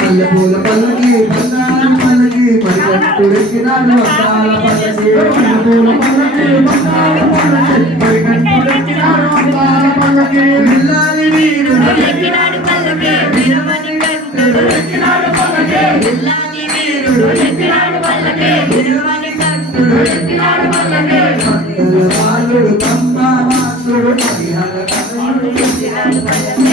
మల్లెపూల పల్లకి బంగారం పల్లకి పరిగెత్తుడెక్కినాడు అందాల పల్లకి మల్లెపూల పల్లకి బంగారం పల్లకి పరిగెత్తుడెక్కినాడు అందాల పల్లకి పిల్లాని వీరుడు ఎక్కినాడు పల్లకి వీరమణి కట్టుడు ఎక్కినాడు పల్లకి పిల్లాని వీరుడు ఎక్కినాడు పల్లకి వీరమణి కట్టుడు ఎక్కినాడు పల్లకి మంగళవారుడు పంబావాసుడు పరిహార కరుణుడు ఎక్కినాడు పల్లకి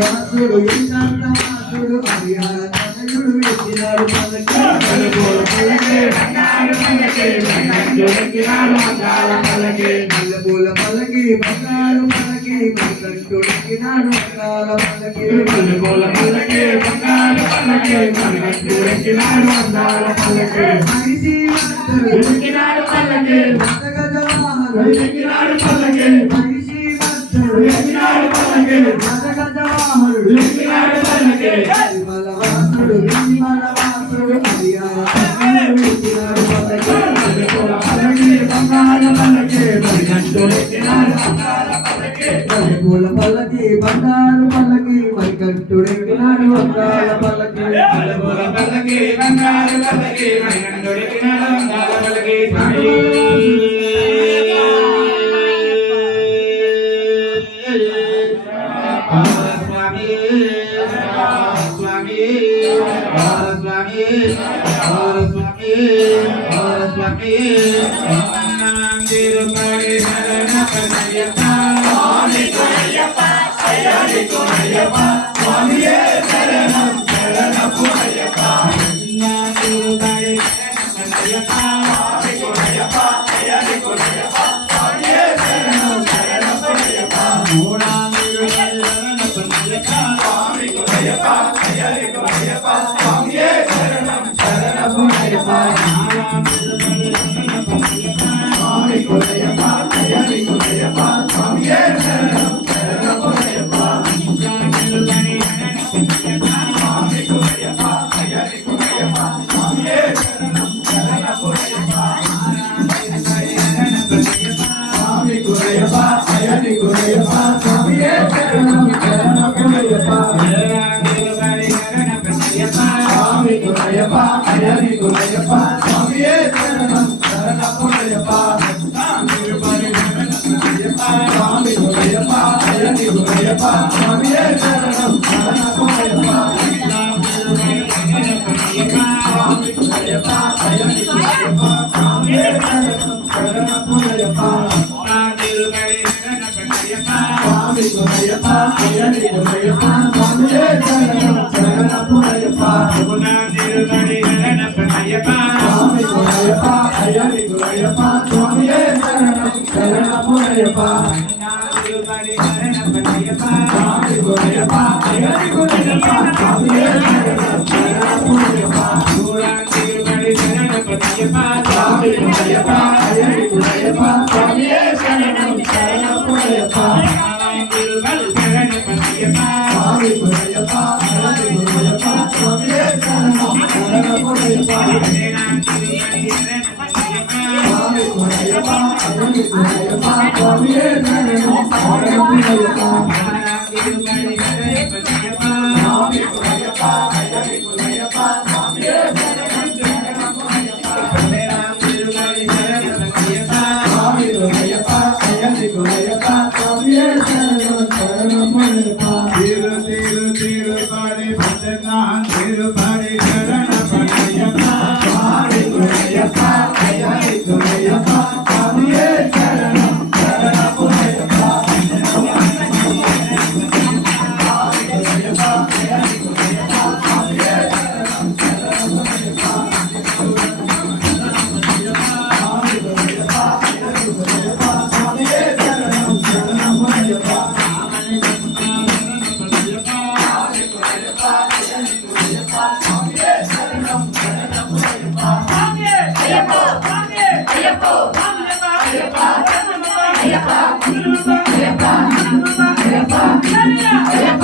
వాసుడు ఎంతాసుడు పరిహార కథయుడు ఎక్కినాడు పల్లకి మల్లెపూల పల్లకి బంగారు పల్లకి మణికంఠుడెక్కినాడు అందాల పల్లకి మల్లెపూల పల్లకి బంగారు పల్లకి మణికంఠుడెక్కినాడు అందాల పల్లకి మనిషి ఎక్కినాడు పల్లకి గజవాహనుడు ఎక్కినాడు పల్లకి మనిషి ఎక్కినాడు పల్లకి గజవాహనుడు ఎక్కినాడు పల్లకి నిర్మలవాసుడు నిర్మలవాసుడు పరిహార ఎక్కినాడు పల్లకి మల్లెపూల పల్లకి బంగారు పల్లకి మణికంఠుడెక్కినాడు అందాల పల్లకి మల్లెపూల పల్లకి బంగారు పల్లకి మణికంఠుడెక్కినాడు అందాల పల్లకి మల్లెపూల పల్లకి బంగారు పల్లకి మణికంఠుడెక్కినాడు అందాల పల్లకి అయ్యప్ప